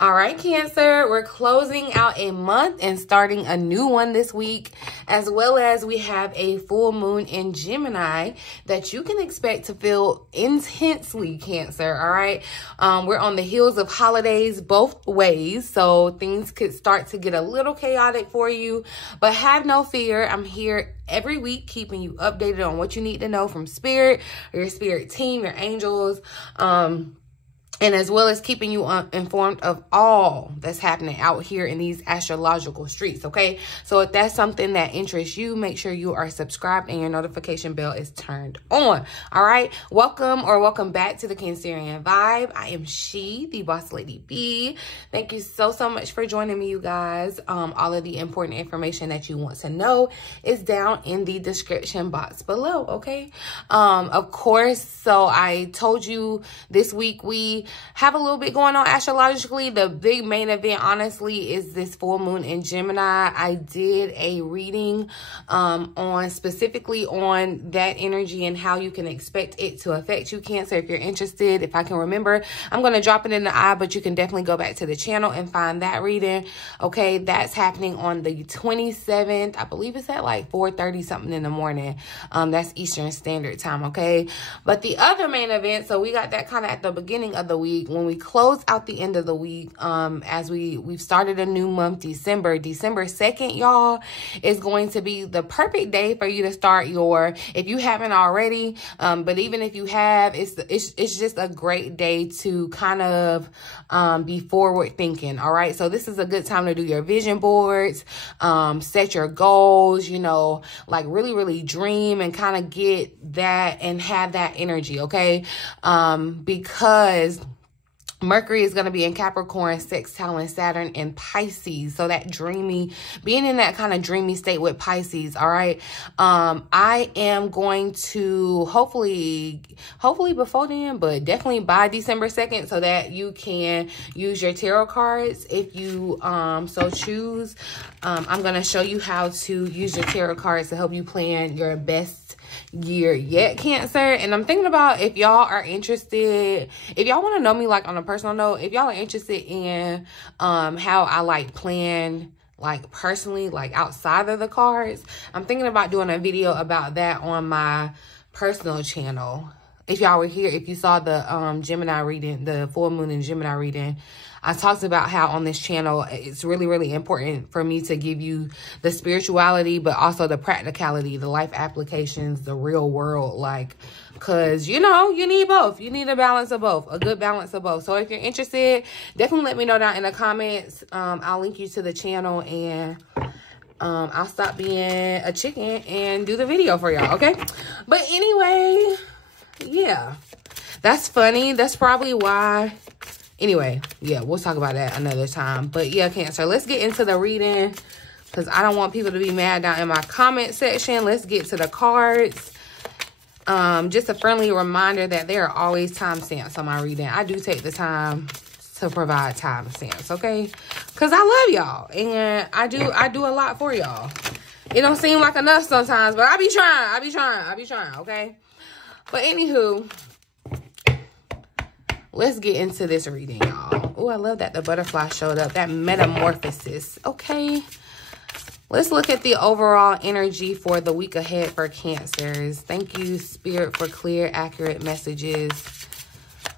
All right, Cancer, we're closing out a month and starting a new one this week, as well as we have a full moon in Gemini that you can expect to feel intensely, Cancer, all right? We're on the heels of holidays both ways, so things could start to get a little chaotic for you, but have no fear. I'm here every week keeping you updated on what you need to know from Spirit, your Spirit team, your angels, and as well as keeping you informed of all that's happening out here in these astrological streets, okay? So if that's something that interests you, make sure you are subscribed and your notification bell is turned on, all right? Welcome back to the Cancerian Vibe. I am TheeBossLadyB. Thank you so much for joining me, you guys. All of the important information that you want to know is down in the description box below, okay? Of course, so I told you this week we have a little bit going on astrologically. The big main event, honestly, is this full moon in Gemini. I did a reading specifically on that energy and how you can expect it to affect you, Cancer. If you're interested, if I can remember, I'm going to drop it in the eye, but you can definitely go back to the channel and find that reading. Okay, that's happening on the 27th. I believe it's at like 4:30 something in the morning. That's Eastern Standard Time, okay? But the other main event, so we got that kind of at the beginning of the week. When we close out the end of the week, as we've started a new month, December 2nd, y'all, is going to be the perfect day for you to start your, if you haven't already, but even if you have, it's just a great day to kind of be forward thinking, all right? So this is a good time to do your vision boards, set your goals, you know, like really dream and kind of get that and have that energy, okay? Because Mercury is going to be in Capricorn, sextiling Saturn in Pisces. So that dreamy, being in that kind of dreamy state with Pisces, all right? I am going to hopefully before then, but definitely by December 2nd, so that you can use your tarot cards if you so choose. I'm going to show you how to use your tarot cards to help you plan your best year yet, Cancer. And I'm thinking about, if y'all are interested, if y'all want to know me like on a personal note, if y'all are interested in how I like plan like personally, like outside of the cards, I'm thinking about doing a video about that on my personal channel. If y'all were here, if you saw the Gemini reading, the full moon in Gemini reading, I talked about how on this channel, it's really important for me to give you the spirituality, but also the practicality, the life applications, the real world, like, because, you know, you need both. You need a balance of both, a good balance of both. So if you're interested, definitely let me know down in the comments. I'll link you to the channel, and I'll stop being a chicken and do the video for y'all, okay? But anyway, yeah, that's funny. That's probably why. Anyway, yeah, we'll talk about that another time. But yeah, Cancer, let's get into the reading, because I don't want people to be mad down in my comment section. Let's get to the cards. Just a friendly reminder that there are always timestamps on my reading. I do take the time to provide timestamps, okay? Because I love y'all, and I do a lot for y'all. It don't seem like enough sometimes, but I be trying, okay? But anywho, let's get into this reading, y'all. Oh, I love that the butterfly showed up. That metamorphosis. Okay. Let's look at the overall energy for the week ahead for Cancers. Thank you, Spirit, for clear, accurate messages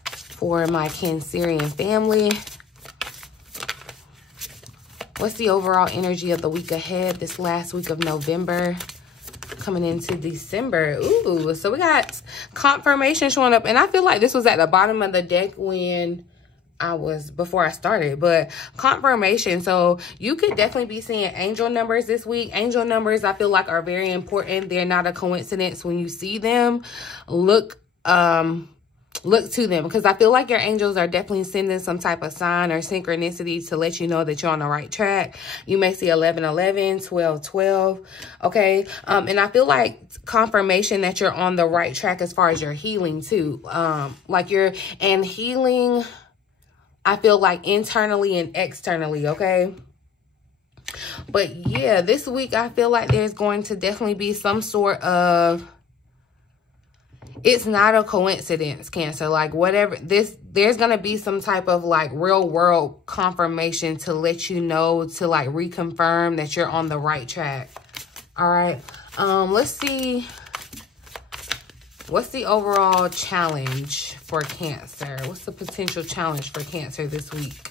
for my Cancerian family. What's the overall energy of the week ahead, this last week of November, coming into December? Ooh, so we got confirmation showing up, and I feel like this was at the bottom of the deck when before I started, but confirmation. So you could definitely be seeing angel numbers this week. Angel numbers, I feel like, are very important. They're not a coincidence. When you see them, look to them, because I feel like your angels are definitely sending some type of sign or synchronicity to let you know that you're on the right track. You may see 1111, 1212, okay? And I feel like confirmation that you're on the right track as far as your healing too. And healing, I feel like internally and externally, okay? But yeah, this week I feel like there's going to definitely be some sort of it's not a coincidence, Cancer. Like, whatever this, there's going to be some type of like real world confirmation to let you know, to like reconfirm that you're on the right track. All right. Let's see. What's the overall challenge for Cancer? What's the potential challenge for Cancer this week?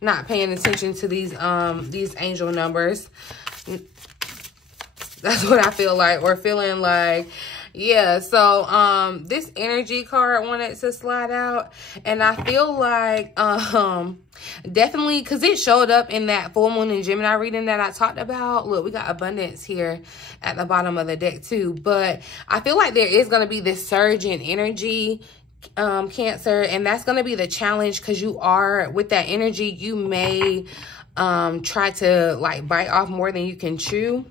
Not paying attention to these angel numbers. That's what I feel like, or feeling like. Yeah, so this energy card wanted to slide out, and I feel like definitely, because it showed up in that full moon in Gemini reading that I talked about. Look, we got abundance here at the bottom of the deck too, but I feel like there is going to be this surge in energy, Cancer, and that's going to be the challenge, because you are, with that energy, you may try to like bite off more than you can chew.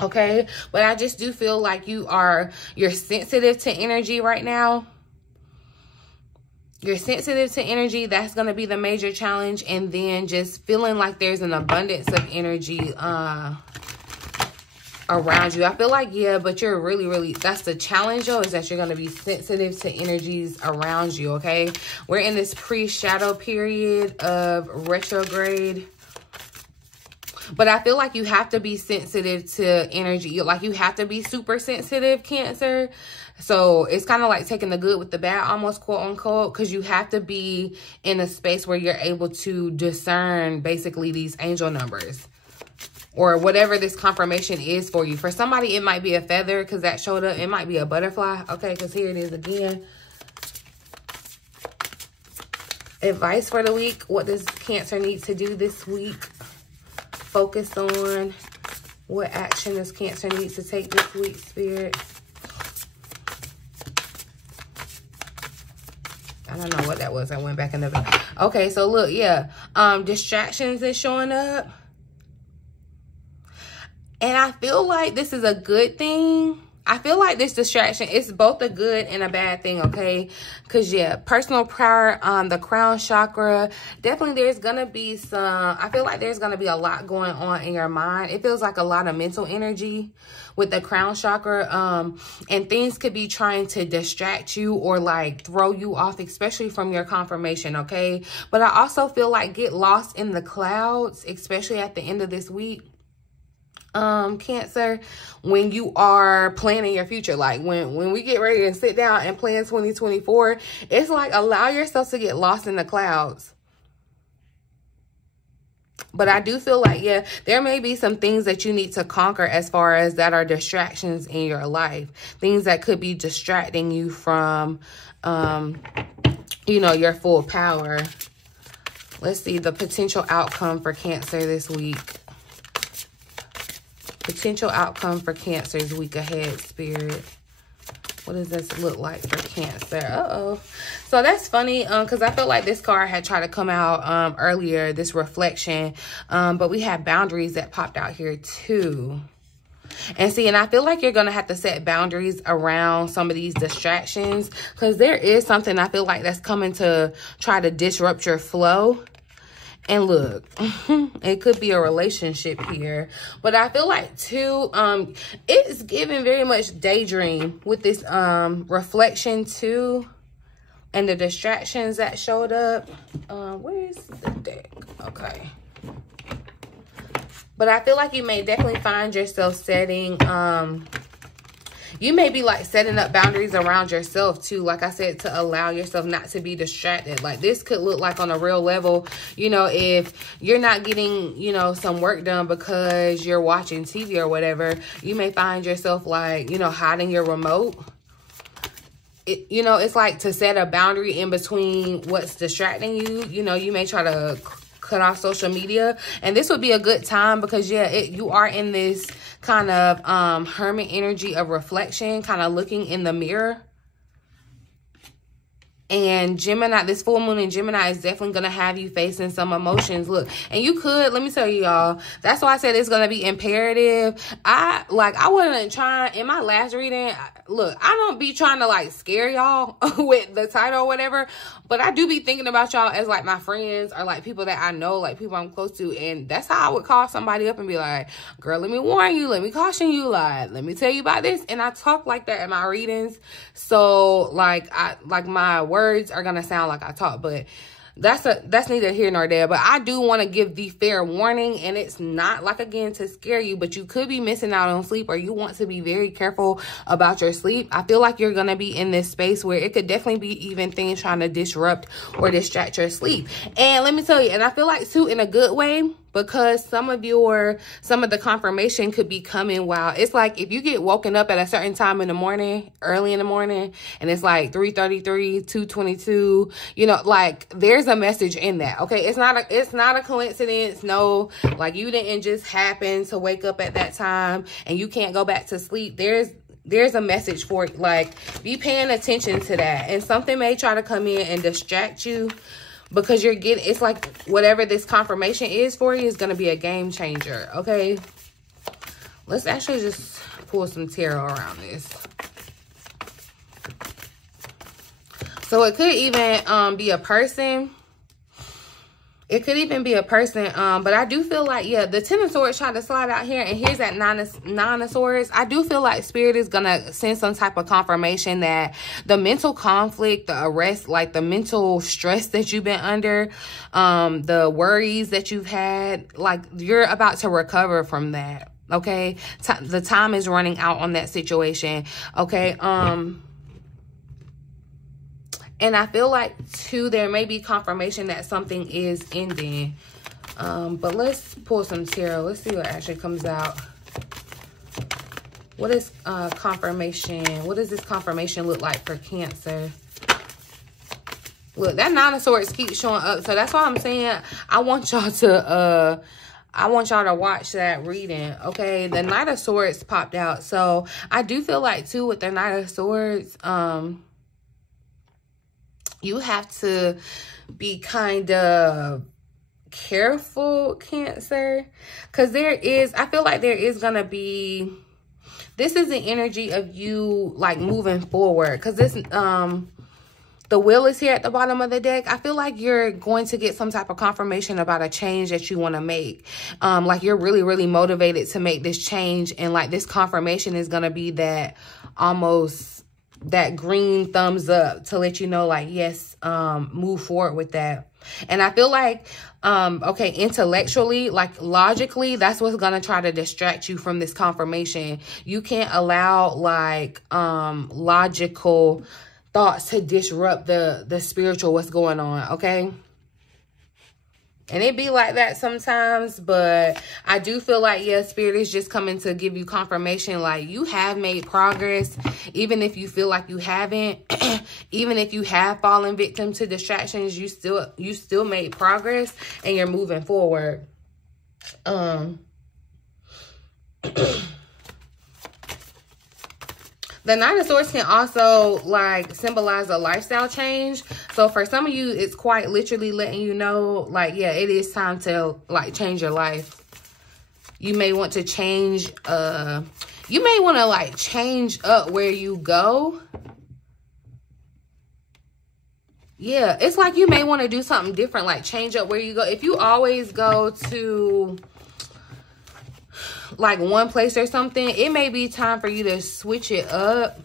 Okay, but I just do feel like you're sensitive to energy right now. You're sensitive to energy. That's going to be the major challenge. And then just feeling like there's an abundance of energy around you. I feel like, yeah, but you're really, that's the challenge, though, is that you're going to be sensitive to energies around you. Okay, we're in this pre-shadow period of retrograde. But I feel like you have to be sensitive to energy. Like, you have to be super sensitive, Cancer. So it's kind of like taking the good with the bad, almost, quote unquote, because you have to be in a space where you're able to discern basically these angel numbers, or whatever this confirmation is for you. For somebody, it might be a feather, because that showed up. It might be a butterfly. Okay, because here it is again. Advice for the week. What does Cancer need to do this week? Focus on. What action does Cancer need to take this week, Spirit? I don't know what that was. I went back in the... Okay, so look, yeah. Distractions is showing up. And I feel like this is a good thing. I feel like this distraction is both a good and a bad thing, okay? Because, yeah, personal power, the crown chakra, definitely there's going to be some, I feel like there's going to be a lot going on in your mind. It feels like a lot of mental energy with the crown chakra, and things could be trying to distract you or, like, throw you off, especially from your confirmation, okay? But I also feel like get lost in the clouds, especially at the end of this week. Cancer, when you are planning your future, like when we get ready to sit down and plan 2024, it's like allow yourself to get lost in the clouds. But I do feel like, yeah, there may be some things that you need to conquer as far as that are distractions in your life, things that could be distracting you from you know, your full power. Let's see the potential outcome for Cancer this week. Potential outcome for Cancer's week ahead, Spirit. What does this look like for Cancer? Uh-oh. So that's funny, because I felt like this card had tried to come out earlier, this reflection. But we have boundaries that popped out here too. And see, and I feel like you're going to have to set boundaries around some of these distractions, because there is something I feel like that's coming to try to disrupt your flow. And look, it could be a relationship here. But I feel like, too, it's giving very much daydream with this reflection, too. And the distractions that showed up. Where's the deck? Okay. But I feel like you may definitely find yourself setting... you may be like setting up boundaries around yourself too, like I said, to allow yourself not to be distracted. Like this could look like on a real level, you know, if you're not getting, you know, some work done because you're watching TV or whatever, you may find yourself like, you know, hiding your remote. You know, it's like to set a boundary in between what's distracting you. You know, you may try to cut off social media, and this would be a good time because, yeah, you are in this kind of hermit energy of reflection, kind of looking in the mirror. And Gemini, this full moon in Gemini is definitely going to have you facing some emotions. Look, and you could, let me tell you, y'all, that's why I said it's going to be imperative. I wasn't trying, in my last reading, look, I don't be trying to like scare y'all with the title or whatever, but I do be thinking about y'all as like my friends or like people that I know, like people I'm close to. And that's how I would call somebody up and be like, girl, let me warn you, let me caution you, like, let me tell you about this. And I talk like that in my readings. So like, my words are gonna sound like I talk, but that's neither here nor there. But I do want to give the fair warning, and it's not like, again, to scare you, but you could be missing out on sleep, or you want to be very careful about your sleep. I feel like you're gonna be in this space where it could definitely be even things trying to disrupt or distract your sleep. And let me tell you, and I feel like too, in a good way, because some of the confirmation could be coming while it's like, if you get woken up at a certain time in the morning, early in the morning, and it's like 3:33, 2:22, you know, like there's a message in that. Okay, it's not a coincidence. No, like you didn't just happen to wake up at that time and you can't go back to sleep. There's a message for it. Like, be paying attention to that. And something may try to come in and distract you, because you're getting, it's like whatever this confirmation is for you is going to be a game changer. Okay, let's actually just pull some tarot around this. So it could even be a person. It could even be a person, but I do feel like, yeah, the Ten of Swords trying to slide out here, and here's that Nine of Swords. I do feel like Spirit is going to send some type of confirmation that the mental conflict, the arrest, like the mental stress that you've been under, the worries that you've had, like you're about to recover from that, okay? The time is running out on that situation, okay? And I feel like, too, there may be confirmation that something is ending. But let's pull some tarot. Let's see what actually comes out. What is confirmation? What does this confirmation look like for Cancer? Look, that Nine of Swords keeps showing up. So that's why I'm saying I want y'all to watch that reading, okay? The Knight of Swords popped out. So I do feel like, too, with the Knight of Swords, you have to be kind of careful, Cancer, because I feel like there is going to be, this is the energy of you like moving forward, because this, the Wheel is here at the bottom of the deck. I feel like you're going to get some type of confirmation about a change that you want to make. Like you're really, really motivated to make this change, and like this confirmation is going to be that almost that green thumbs up to let you know, like, yes, move forward with that. And I feel like, okay, intellectually, like logically, that's what's going to try to distract you from this confirmation. You can't allow like logical thoughts to disrupt the spiritual, what's going on, okay? And it be like that sometimes, but I do feel like, yeah, Spirit is just coming to give you confirmation, like you have made progress, even if you feel like you haven't. Even if you have fallen victim to distractions, you still made progress and you're moving forward. The Nine of Swords can also like symbolize a lifestyle change. So for some of you, it's quite literally letting you know, like, yeah, it is time to like change your life. You may want to change, you may want to like change up where you go. Yeah, it's like you may want to do something different, like change up where you go. If you always go to like one place or something, it may be time for you to switch it up,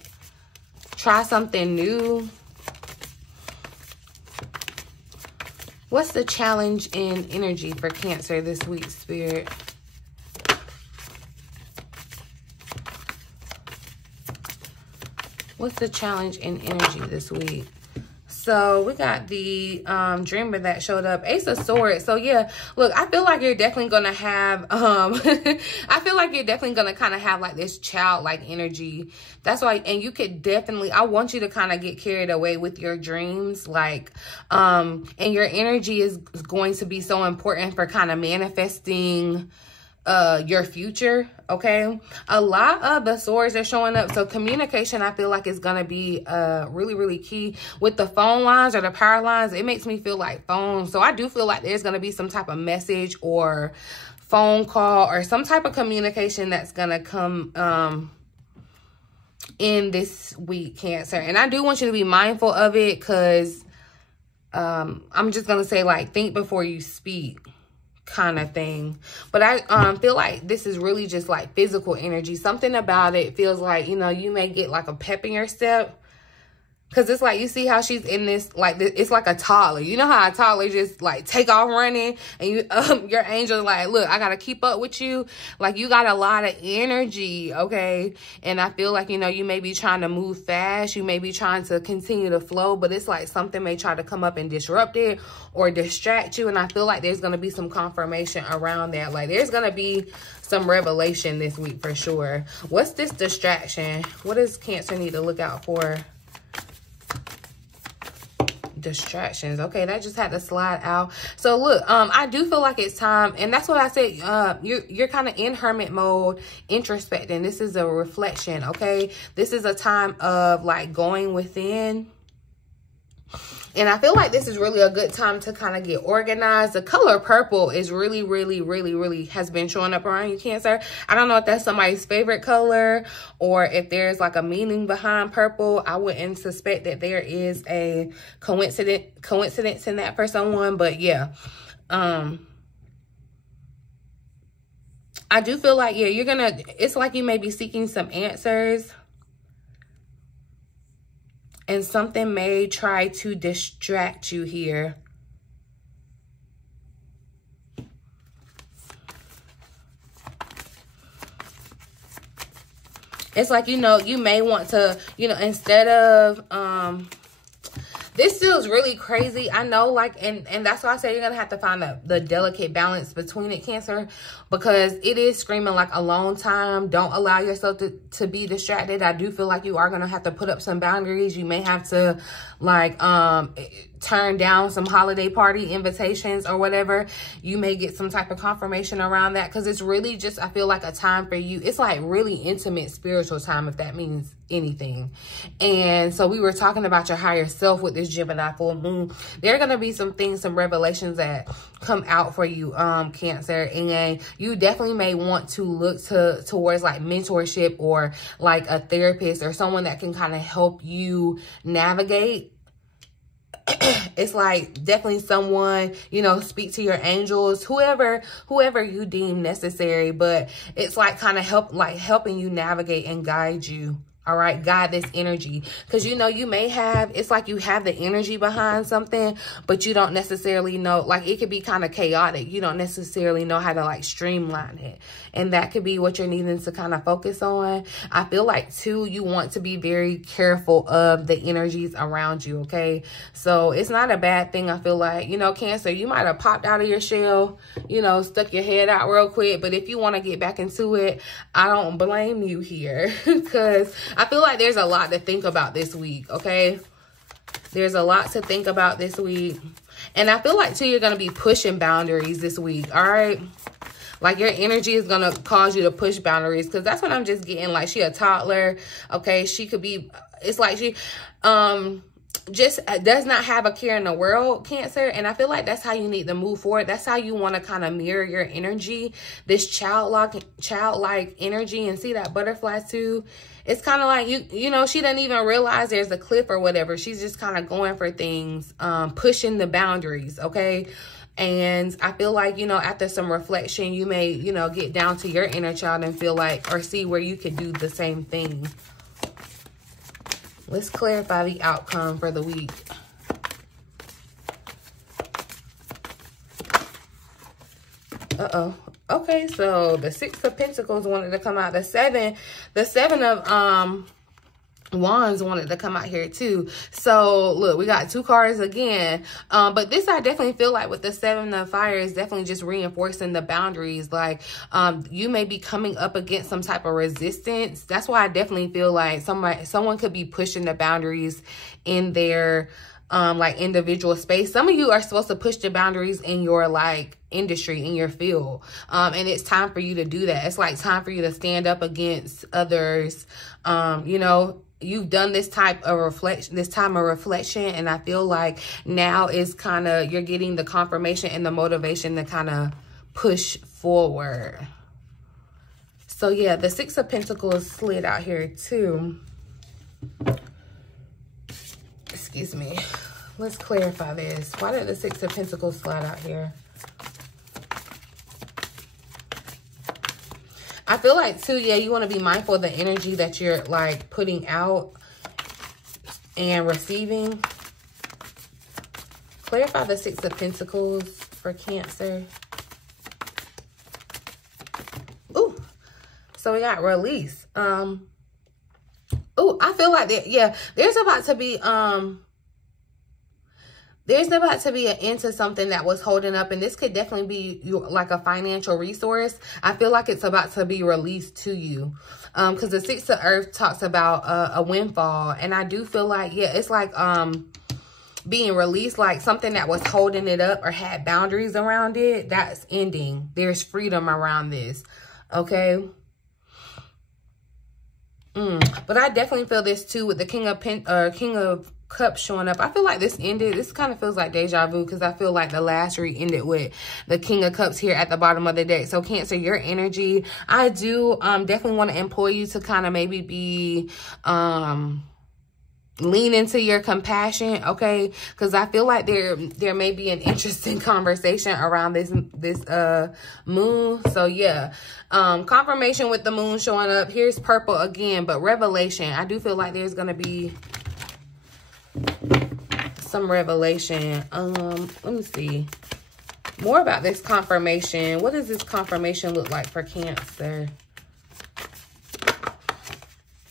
try something new. What's the challenge in energy for Cancer this week, Spirit? What's the challenge in energy this week? So we got the dreamer that showed up, Ace of Swords. So yeah, look, I feel like you're definitely gonna have I feel like you're definitely gonna kind of have like this childlike energy. That's why, and you could definitely, I want you to kind of get carried away with your dreams, like and your energy is going to be so important for kind of manifesting your future, okay? A lot of the swords are showing up. So communication, I feel like, is going to be really, really key. With the phone lines or the power lines, it makes me feel like phones. So I do feel like there's going to be some type of message or phone call or some type of communication that's going to come in this week, Cancer. And I do want you to be mindful of it, because I'm just going to say, like, think before you speak kind of thing. But I feel like this is really just like physical energy. Something about it feels like, you know, you may get like a pep in your step. Because it's like, you see how she's in this, like, it's like a toddler. You know how a toddler just, like, take off running, and you, your angel's like, look, I got to keep up with you. Like, you got a lot of energy, okay? And I feel like, you know, you may be trying to move fast. You may be trying to continue to flow, but it's like something may try to come up and disrupt it or distract you. And I feel like there's going to be some confirmation around that. Like, there's going to be some revelation this week for sure. What's this distraction? What does Cancer need to look out for? Distractions. Okay, that just had to slide out. So look, I do feel like it's time, and that's what I said. You're kind of in hermit mode, introspecting. This is a reflection, okay? This is a time of like going within. And I feel like this is really a good time to kind of get organized. The color purple is really, really, really, really has been showing up around you, Cancer. I don't know if that's somebody's favorite color or if there's like a meaning behind purple. I wouldn't suspect that there is a coincidence in that for someone. But yeah, I do feel like, yeah, it's like you may be seeking some answers. And something may try to distract you here. It's like, you know, you may want to, you know, instead of, this feels really crazy. I know, like, and that's why I say you're going to have to find the delicate balance between it, Cancer, because it is screaming like alone time. Don't allow yourself to be distracted. I do feel like you are going to have to put up some boundaries. You may have to, like, turn down some holiday party invitations or whatever. You may get some type of confirmation around that, because it's really just, I feel like, a time for you. It's like really intimate spiritual time, if that means anything. And so we were talking about your higher self with this Gemini full moon. There are going to be some things, some revelations that come out for you, Cancer, and you definitely may want to look towards like mentorship or like a therapist or someone that can kind of help you navigate. It's like definitely someone, you know, speak to your angels, whoever you deem necessary, but it's like kind of helping you navigate and guide you. All right, guide this energy, because, you know, you may have, it's like you have the energy behind something, but you don't necessarily know, like, it could be kind of chaotic. You don't necessarily know how to like streamline it. And that could be what you're needing to kind of focus on. I feel like too, you want to be very careful of the energies around you. Okay. So it's not a bad thing. I feel like, you know, Cancer, you might have popped out of your shell, you know, stuck your head out real quick. But if you want to get back into it, I don't blame you here, because I feel like there's a lot to think about this week, okay? There's a lot to think about this week. And I feel like, too, you're going to be pushing boundaries this week, all right? Like, your energy is going to cause you to push boundaries, because that's what I'm just getting. Like, she a toddler, okay? She could be, it's like she just does not have a care in the world, Cancer. And I feel like that's how you need to move forward. That's how you want to kind of mirror your energy, this childlike energy. And see that butterfly too? It's kind of like, you know, she doesn't even realize there's a cliff or whatever. She's just kind of going for things, pushing the boundaries, okay? And I feel like, you know, after some reflection, you may, you know, get down to your inner child and feel like, or see where you could do the same thing. Let's clarify the outcome for the week. Uh-oh. Okay, so the Six of Pentacles wanted to come out. The Seven of Wands wanted to come out here too. So look, we got two cards again. But this, I definitely feel like with the Seven of Fire is definitely just reinforcing the boundaries. Like, you may be coming up against some type of resistance. That's why I definitely feel like someone could be pushing the boundaries in their like individual space. Some of you are supposed to push the boundaries in your like industry, in your field. And it's time for you to do that. It's like time for you to stand up against others. You know, you've done this type of reflection, this time of reflection. And I feel like now is kind of, you're getting the confirmation and the motivation to kind of push forward. So yeah, the Six of Pentacles slid out here too. Excuse me. Let's clarify this. Why did the Six of Pentacles slide out here? I feel like too, yeah, you want to be mindful of the energy that you're like putting out and receiving. Clarify the Six of Pentacles for Cancer. Ooh. So we got release. Ooh, I feel like that, yeah, there's about to be an end to something that was holding up, and this could definitely be like a financial resource. I feel like it's about to be released to you. Because the Six of Earth talks about a windfall, and I do feel like, yeah, it's like being released, like something that was holding it up or had boundaries around it, that's ending. There's freedom around this, okay? But I definitely feel this too with the King of Cups showing up. I feel like this ended. This kind of feels like deja vu because I feel like the last read ended with the King of Cups here at the bottom of the deck. So Cancer, your energy, I do definitely want to employ you to kind of maybe be lean into your compassion, okay? Because I feel like there may be an interesting conversation around this moon. So yeah, confirmation with the moon showing up. Here's purple again, but revelation. I do feel like there's gonna be some revelation. Let me see more about this confirmation. What does this confirmation look like for Cancer?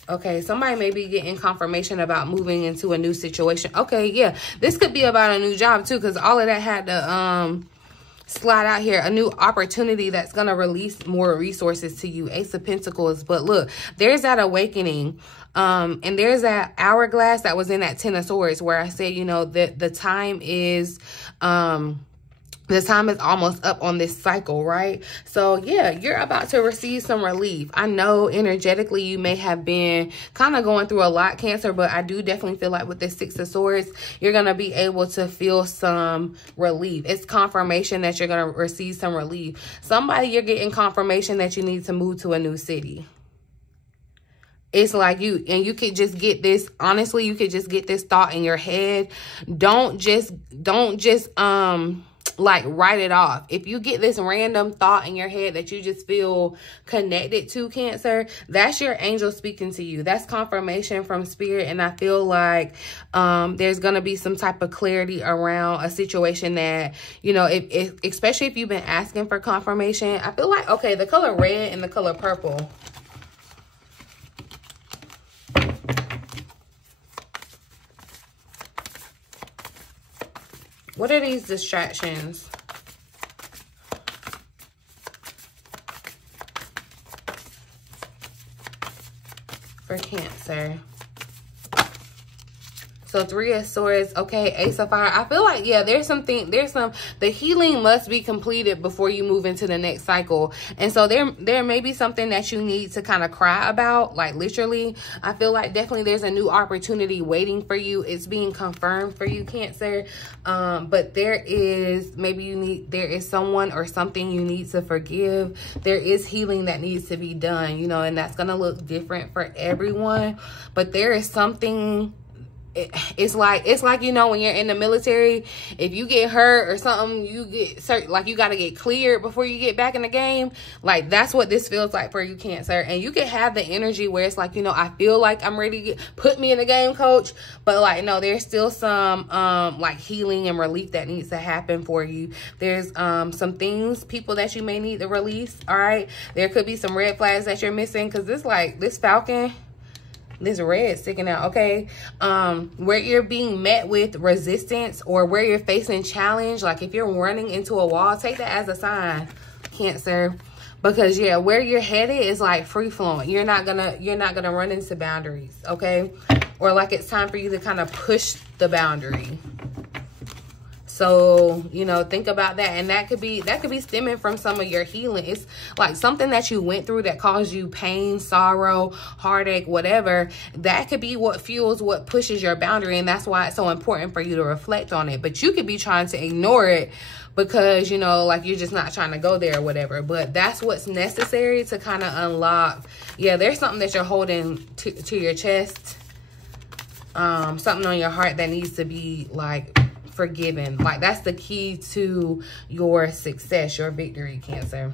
Okay, somebody may be getting confirmation about moving into a new situation. Okay, yeah, this could be about a new job too, because all of that had to slide out here. A new opportunity that's going to release more resources to you. Ace of Pentacles. But look, there's that awakening. And there's that hourglass that was in that Ten of Swords where I said, you know, that the time is almost up on this cycle, right? So yeah, you're about to receive some relief. I know energetically you may have been kind of going through a lot, Cancer, but I do definitely feel like with the Six of Swords, you're going to be able to feel some relief. It's confirmation that you're going to receive some relief. Somebody, you're getting confirmation that you need to move to a new city. It's like you could just get this, honestly, you could just get this thought in your head. Don't just like write it off. If you get this random thought in your head that you just feel connected to, Cancer, that's your angel speaking to you. That's confirmation from Spirit. And I feel like there's going to be some type of clarity around a situation that, you know, if especially if you've been asking for confirmation. I feel like, okay, the color red and the color purple. What are these distractions? For Cancer. So Three of Swords, okay, Ace of Fire. I feel like, yeah, the healing must be completed before you move into the next cycle. And so there may be something that you need to kind of cry about, like literally. I feel like definitely there's a new opportunity waiting for you. It's being confirmed for you, Cancer. But there is someone or something you need to forgive. There is healing that needs to be done, you know, and that's going to look different for everyone. But there is something. It's like, you know, when you're in the military, if you get hurt or something, you got to get cleared before you get back in the game. Like, that's what this feels like for you, Cancer. And you can have the energy where it's like, you know, I feel like I'm ready to put me in the game, coach. But like, no, there's still some like healing and relief that needs to happen for you. There's some things, people that you may need to release. All right. There could be some red flags that you're missing, because this Falcon, this red sticking out, okay? Where you're being met with resistance or where you're facing challenge, like if you're running into a wall, take that as a sign, Cancer. Because yeah, where you're headed is like free flowing. You're not gonna run into boundaries, okay? or like it's time for you to kind of push the boundary. So, you know, think about that. And that could be stemming from some of your healing. It's like something that you went through that caused you pain, sorrow, heartache, whatever. That could be what fuels, what pushes your boundary. And that's why it's so important for you to reflect on it. But you could be trying to ignore it because, you know, like you're just not trying to go there or whatever. But that's what's necessary to kind of unlock. Yeah, there's something that you're holding to your chest. Something on your heart that needs to be like forgiven. Like that's the key to your success, your victory, Cancer.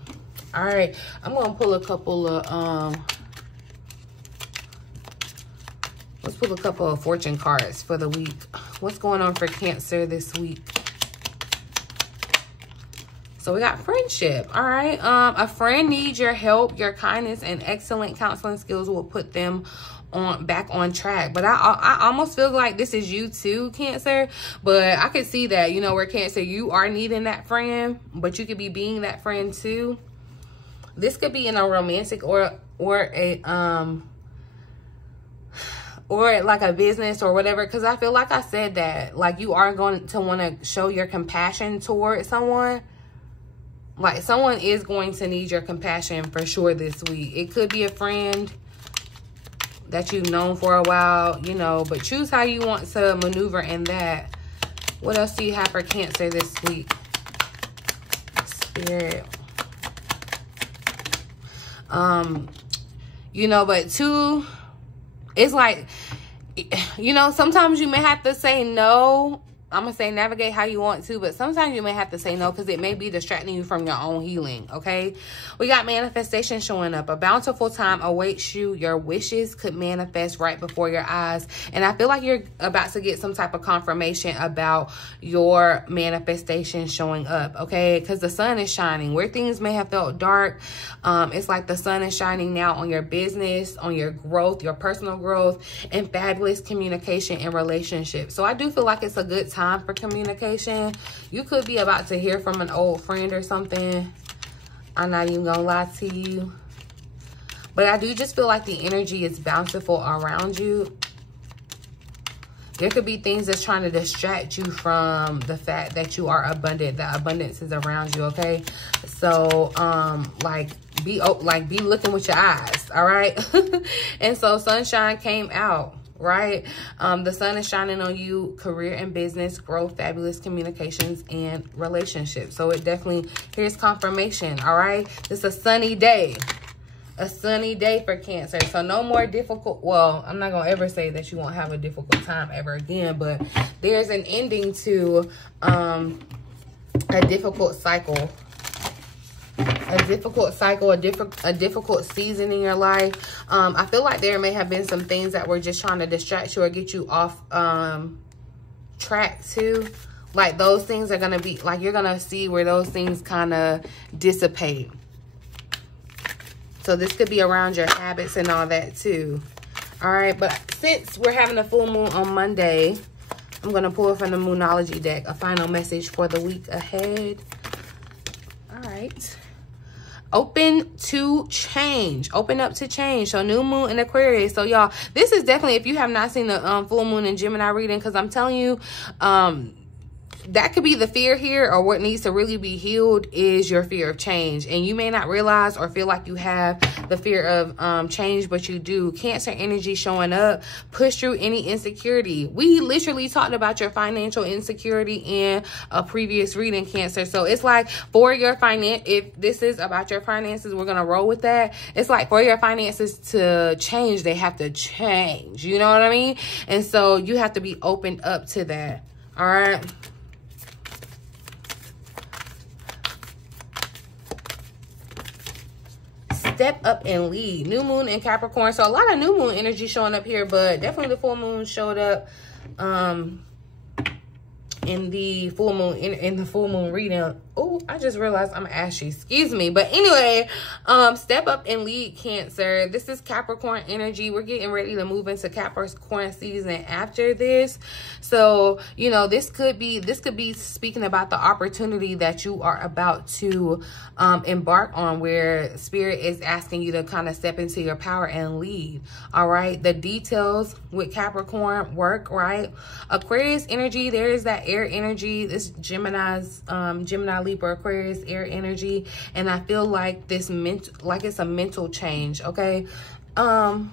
All right, I'm gonna pull a couple of let's pull a couple of fortune cards for the week. What's going on for Cancer this week? So we got friendship. All right, a friend needs your help. Your kindness and excellent counseling skills will put them back on track. But I almost feel like this is you too, Cancer. But I could see that, you know, where Cancer, you are needing that friend, but you could be being that friend too. This could be in a romantic or like a business or whatever, because I feel like I said that like you are going to want to show your compassion towards someone. Like someone is going to need your compassion for sure this week. It could be a friend that you've known for a while, you know, but choose how you want to maneuver in that. What else do you have for Cancer this week? Spirit. You know, but two, it's like, you know, sometimes you may have to say no. I'm going to say navigate how you want to, but sometimes you may have to say no because it may be distracting you from your own healing, okay? We got manifestation showing up. A bountiful time awaits you. Your wishes could manifest right before your eyes. And I feel like you're about to get some type of confirmation about your manifestation showing up, okay? Because the sun is shining. Where things may have felt dark, it's like the sun is shining now on your business, on your growth, your personal growth, and fabulous communication and relationships. So I do feel like it's a good time for communication. You could be about to hear from an old friend or something. I'm not even gonna lie to you, but I do just feel like the energy is bountiful around you. There could be things that's trying to distract you from the fact that you are abundant, that abundance is around you, okay? So be looking with your eyes, all right? And so sunshine came out, right? The sun is shining on you, career and business, growth, fabulous communications, and relationships. So it definitely, here's confirmation, all right? It's a sunny day. A sunny day for Cancer. So no more difficult, well, I'm not going to ever say that you won't have a difficult time ever again, but there's an ending to a difficult cycle. A difficult season in your life. I feel like there may have been some things that were just trying to distract you or get you off track too. Like those things are going to be, like you're going to see where those things kind of dissipate. So this could be around your habits and all that too. All right, but since we're having a full moon on Monday, I'm going to pull from the Moonology deck a final message for the week ahead. All right. Open to change. Open up to change. So new moon in Aquarius. So y'all, this is definitely, if you have not seen the full moon in Gemini reading, because I'm telling you, that could be the fear here, or what needs to really be healed is your fear of change. And you may not realize or feel like you have the fear of change, but you do. Cancer energy showing up. Push through any insecurity. We literally talked about your financial insecurity in a previous reading, Cancer. So it's like for your finance, if this is about your finances, we're going to roll with that. It's like for your finances to change, they have to change. You know what I mean? And so you have to be opened up to that. All right. Step up and lead. New moon in Capricorn. So a lot of new moon energy showing up here, but definitely the full moon showed up in the full moon reading Oh, I just realized I'm ashy. Excuse me. But anyway, step up and lead, Cancer. This is Capricorn energy. We're getting ready to move into Capricorn season after this. So, you know, this could be speaking about the opportunity that you are about to embark on, where Spirit is asking you to kind of step into your power and lead. All right. The details with Capricorn work, right? Aquarius energy, there is that air energy. This Gemini's, Gemini, Libra, Aquarius, air energy. And I feel like this it's a mental change. Okay. I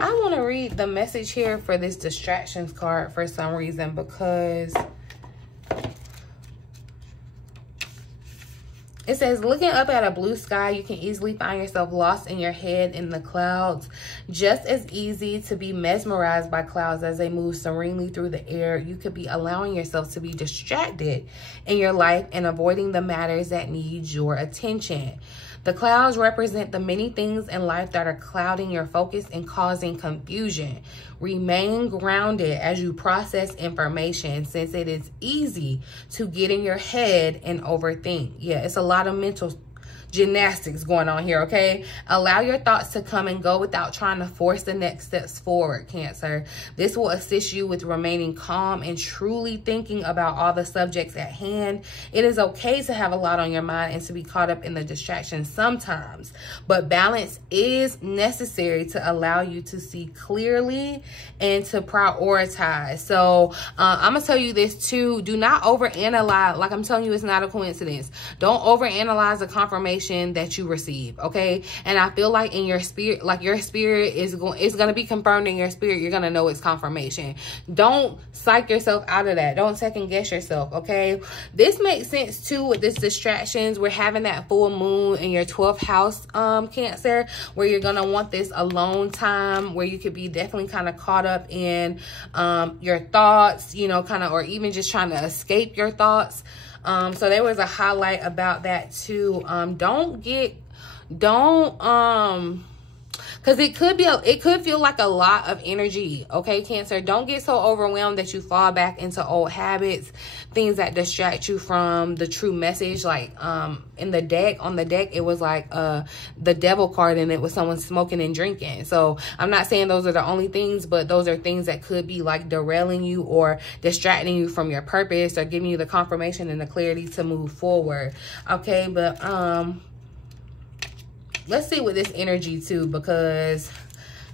want to read the message here for this distractions card for some reason, because it says, looking up at a blue sky, you can easily find yourself lost in your head in the clouds. Just as easy to be mesmerized by clouds as they move serenely through the air, you could be allowing yourself to be distracted in your life and avoiding the matters that need your attention. The clouds represent the many things in life that are clouding your focus and causing confusion. Remain grounded as you process information, since it is easy to get in your head and overthink. Yeah, it's a lot of mental gymnastics going on here, okay? Allow your thoughts to come and go without trying to force the next steps forward, Cancer. This will assist you with remaining calm and truly thinking about all the subjects at hand. It is okay to have a lot on your mind and to be caught up in the distractions sometimes, but balance is necessary to allow you to see clearly and to prioritize. So I'm gonna tell you this too. Do not overanalyze. Like I'm telling you, it's not a coincidence. Don't overanalyze the confirmation that you receive, okay? And I feel like in your spirit, like your spirit is going to be confirmed in your spirit. You're going to know it's confirmation. Don't psych yourself out of that. Don't second guess yourself, okay? This makes sense too with this distractions. We're having that full moon in your 12th house, Cancer, where you're going to want this alone time, where you could be definitely kind of caught up in your thoughts, you know, kind of, or even just trying to escape your thoughts. So there was a highlight about that too. Because it could feel like a lot of energy, okay, Cancer? Don't get so overwhelmed that you fall back into old habits, things that distract you from the true message. Like in the deck, on the deck, it was like the devil card, and it was someone smoking and drinking. So I'm not saying those are the only things, but those are things that could be like derailing you or distracting you from your purpose, or giving you the confirmation and the clarity to move forward, okay? But let's see with this energy too, because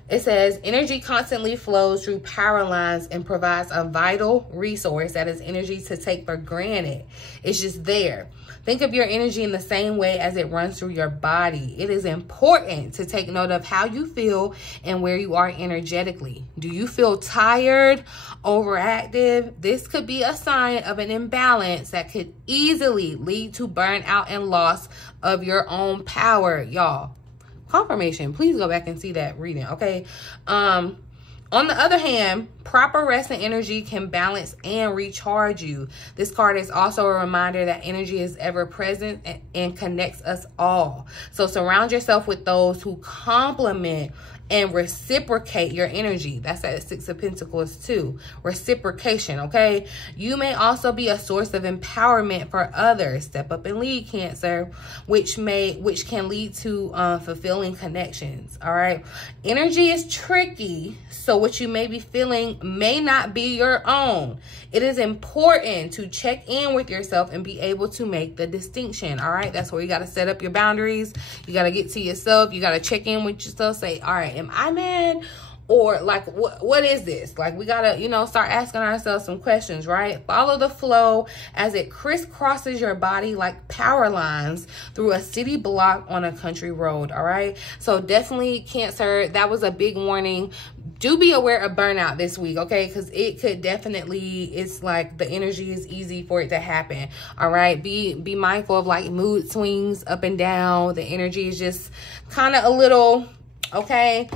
it says energy constantly flows through power lines and provides a vital resource that is energy to take for granted. It's just there. Think of your energy in the same way as it runs through your body. It is important to take note of how you feel and where you are energetically. Do you feel tired, overactive? This could be a sign of an imbalance that could easily lead to burnout and loss of your own power, y'all. Confirmation. Please go back and see that reading, okay? On the other hand, proper rest and energy can balance and recharge you. This card is also a reminder that energy is ever present and connects us all. So surround yourself with those who complement and reciprocate your energy. That's at 6 of Pentacles too. Reciprocation, okay? You may also be a source of empowerment for others. Step up and lead, Cancer, which can lead to fulfilling connections, all right? Energy is tricky, so what you may be feeling may not be your own. It is important to check in with yourself and be able to make the distinction, all right? That's where you got to set up your boundaries. You got to get to yourself. You got to check in with yourself. Say, all right, am I mad? Or like, what is this? Like, we got to, you know, start asking ourselves some questions, right? Follow the flow as it crisscrosses your body like power lines through a city block on a country road, all right? So definitely, Cancer, that was a big warning. Do be aware of burnout this week, okay? Because it could definitely, it's like the energy is easy for it to happen, all right? Be mindful of like mood swings up and down. The energy is just kind of a little, okay?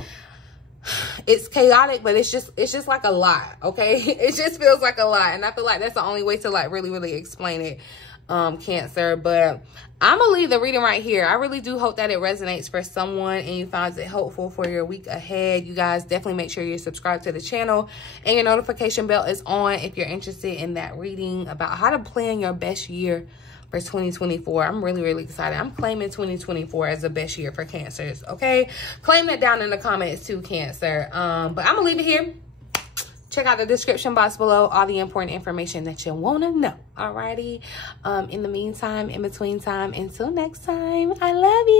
It's chaotic, but it's just like a lot, okay? It just feels like a lot, and I feel like that's the only way to like really explain it. Cancer. But I'm gonna leave the reading right here. I really do hope that it resonates for someone and you find it helpful for your week ahead. You guys definitely make sure you're subscribed to the channel and your notification bell is on if you're interested in that reading about how to plan your best year for 2024. I'm really, really excited. I'm claiming 2024 as the best year for Cancers, okay? Claim that down in the comments too, Cancer. But I'm gonna leave it here. Check out the description box below, all the important information that you want to know. Alrighty. In the meantime, in between time, until next time, I love you.